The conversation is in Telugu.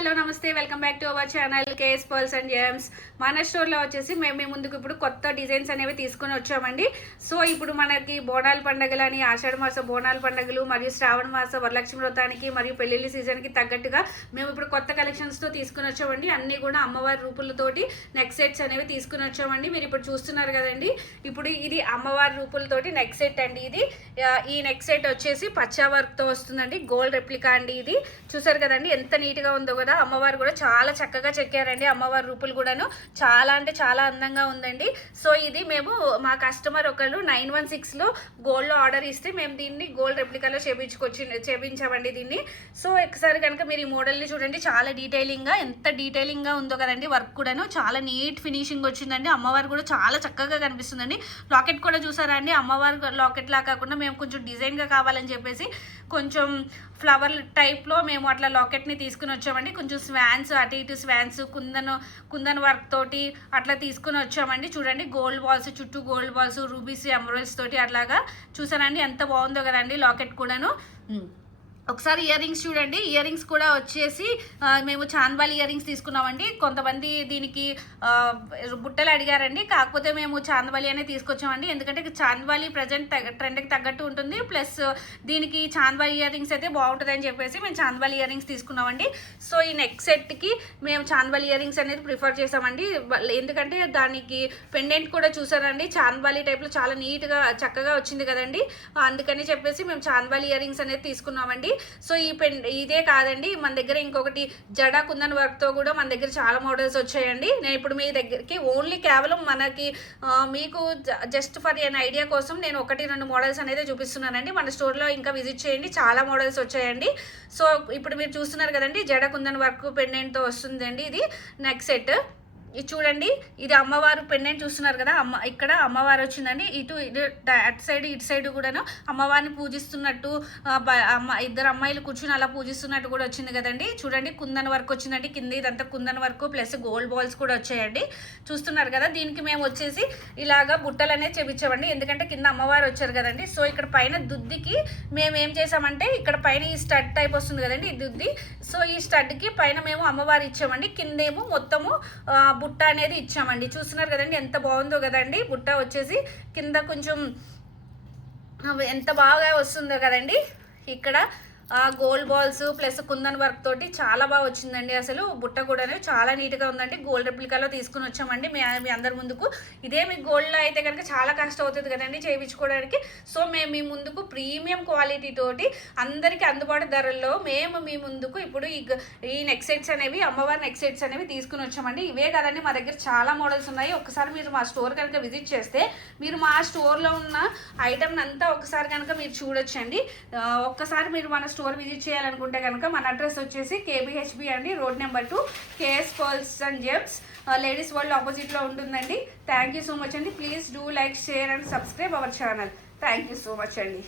హలో నమస్తే, welcome back to our channel KS pearls and gems. మన స్టోర్లో వచ్చేసి మేము మీ ముందుకు ఇప్పుడు కొత్త డిజైన్స్ అనేవి తీసుకుని వచ్చామండి. సో ఇప్పుడు మనకి బోనాల పండుగలు అని, ఆషాఢ మాస బోనాల పండుగలు మరియు శ్రావణ మాస వరలక్ష్మి వ్రతానికి మరియు పెళ్లిళ్ళ సీజన్కి తగ్గట్టుగా మేము ఇప్పుడు కొత్త కలెక్షన్స్తో తీసుకుని వచ్చామండి. అన్నీ కూడా అమ్మవారి రూపులతోటి నెక్ సెట్స్ అనేవి తీసుకుని వచ్చామండి. మీరు ఇప్పుడు చూస్తున్నారు కదండి, ఇప్పుడు ఇది అమ్మవారి రూపులతోటి నెక్ సెట్ అండి. ఇది ఈ నెక్ సెట్ వచ్చేసి పచ్చా వర్క్తో వస్తుందండి. గోల్డ్ రెప్లికా అండి. ఇది చూసారు కదండి ఎంత నీట్గా ఉందో కదా. అమ్మవారు కూడా చాలా చక్కగా చెక్కారండి. అమ్మవారి రూపులు కూడాను చాలా అంటే చాలా అందంగా ఉందండి. సో ఇది మేము మా కస్టమర్ ఒకళ్ళు 916లో గోల్డ్లో ఆర్డర్ ఇస్తే మేము దీన్ని గోల్డ్ రెప్లికాలో చేపించామండి దీన్ని. సో ఒకసారి కనుక మీరు ఈ మోడల్ని చూడండి, చాలా డీటెయిలింగ్గా ఎంత డీటెయిలింగ్గా ఉందో కదండి. వర్క్ కూడాను చాలా నీట్ ఫినిషింగ్ వచ్చిందండి. అమ్మవారు కూడా చాలా చక్కగా కనిపిస్తుందండి. లాకెట్ కూడా చూసారా అండి, అమ్మవారు లాకెట్ లా కాకుండా మేము కొంచెం డిజైన్గా కావాలని చెప్పేసి కొంచెం ఫ్లవర్ టైప్లో మేము అట్లా లాకెట్ని తీసుకుని వచ్చామండి. కొంచెం స్వాన్స్, అటు ఇటు స్వాన్స్, కుందన్ వర్క్ తోటి అట్లా తీసుకుని వచ్చామండి. చూడండి గోల్డ్ బాల్స్, చుట్టూ గోల్డ్ బాల్స్, రూబీస్, ఎమరల్డ్స్ తోటి అట్లాగా చూసానండి. ఎంత బాగుందో కదండి లాకెట్ కూడాను. ఒకసారి ఇయర్ రింగ్స్ చూడండి. ఇయర్ రింగ్స్ కూడా వచ్చేసి మేము చాంద్వాలి ఇయర్ రింగ్స్ తీసుకున్నామండి. కొంతమంది దీనికి బుట్టలు అడిగారండి, కాకపోతే మేము చాంద్వాలి అనే తీసుకొచ్చామండి. ఎందుకంటే చాంద్వాలి ప్రజెంట్ ట్రెండ్కి తగ్గట్టు ఉంటుంది, ప్లస్ దీనికి చాంద్వాలి ఇయర్ రింగ్స్ అయితే బాగుంటుంది అని చెప్పేసి మేము చాంద్వాలి ఇయర్ రింగ్స్ తీసుకున్నామండి. సో ఈ నెక్ సెట్కి మేము చాంద్వాలి ఇయర్ రింగ్స్ అనేది ప్రిఫర్ చేసామండి. ఎందుకంటే దానికి పెండెంట్ కూడా చూసారండి, చాంద్వాలి టైప్లో చాలా నీట్గా చక్కగా వచ్చింది కదండి. అందుకని చెప్పేసి మేము చాంద్వాలి ఇయర్ రింగ్స్ అనేది తీసుకున్నామండి. సో ఇదే కాదండి, మన దగ్గర ఇంకొకటి జడా కుందన్ వర్క్తో కూడా మన దగ్గర చాలా మోడల్స్ వచ్చాయండి. నేను ఇప్పుడు మీ దగ్గరికి ఓన్లీ కేవలం మనకి మీకు జస్ట్ ఫర్ ఎన్ ఐడియా కోసం నేను 1-2 మోడల్స్ అనేది చూపిస్తున్నానండి. మన స్టోర్లో ఇంకా విజిట్ చేయండి, చాలా మోడల్స్ వచ్చాయండి. సో ఇప్పుడు మీరు చూస్తున్నారు కదండి, జడా కుందన్ వర్క్ పెండెంట్తో వస్తుందండి. ఇది నెక్ సెట్. ఇది చూడండి, ఇది అమ్మవారు పెండెంట్ చూస్తున్నారు కదా. ఇక్కడ అమ్మవారు వచ్చిందండి. అటు సైడ్ ఇటు సైడ్ కూడాను అమ్మవారిని పూజిస్తున్నట్టు ఇద్దరు అమ్మాయిలు కూర్చుని అలా పూజిస్తున్నట్టు కూడా వచ్చింది కదండి. చూడండి కుందన్ వర్క్ వచ్చిందండి. కింద ఇదంతా kundan work plus gold balls కూడా వచ్చాయండి. చూస్తున్నారు కదా. దీనికి మేము వచ్చేసి ఇలాగా బుట్టలు అనేది చేపించామండి, ఎందుకంటే కింద అమ్మవారు వచ్చారు కదండి. సో ఇక్కడ పైన దుద్దికి మేము ఏం చేసామంటే, ఇక్కడ పైన ఈ స్టడ్ టైప్ వస్తుంది కదండి, ఈ దుద్ది. సో ఈ స్టడ్కి పైన మేము అమ్మవారు ఇచ్చామండి, కిందేమో మొత్తము బుట్ట అనేది ఇచ్చామండి. చూస్తున్నారు కదండి ఎంత బాగుందో కదండి. బుట్ట వచ్చేసి కింద కొంచెం ఎంత బాగా వస్తుందో కదండి. ఇక్కడ gold balls plus kundan work తోటి చాలా బాగా వచ్చిందండి. అసలు బుట్ట కూడా చాలా నీట్గా ఉందండి. గోల్డ్ రెప్లికాలో తీసుకుని వచ్చామండి మీ అందరి ముందుకు. ఇదే మీ గోల్డ్లో అయితే కనుక చాలా కష్టం అవుతుంది కదండి చేయించుకోవడానికి. సో మేము మీ ముందుకు ప్రీమియం క్వాలిటీ తోటి అందరికీ అందుబాటు ధరల్లో మేము మీ ముందుకు ఇప్పుడు ఈ నెక్ సెట్స్ అనేవి, అమ్మవారి నెక్ సెట్స్ అనేవి తీసుకుని వచ్చామండి. ఇవే కదండి, మా దగ్గర చాలా మోడల్స్ ఉన్నాయి. ఒకసారి మీరు మా స్టోర్ కనుక విజిట్ చేస్తే మీరు మా స్టోర్లో ఉన్న ఐటమ్ అంతా ఒకసారి కనుక మీరు చూడొచ్చండి. ఒక్కసారి మీరు మన స్టోర్ విజిట్ చేయాలనుకుంటే కనుక మన అడ్రస్ వచ్చేసి KBHB అండి, road number 2, KS pearls and gems, ladies world ఆపోజిట్లో ఉంటుందండి. థ్యాంక్ యూ సో మచ్ అండి. Please do like, share and subscribe our channel. Thank you so much అండి.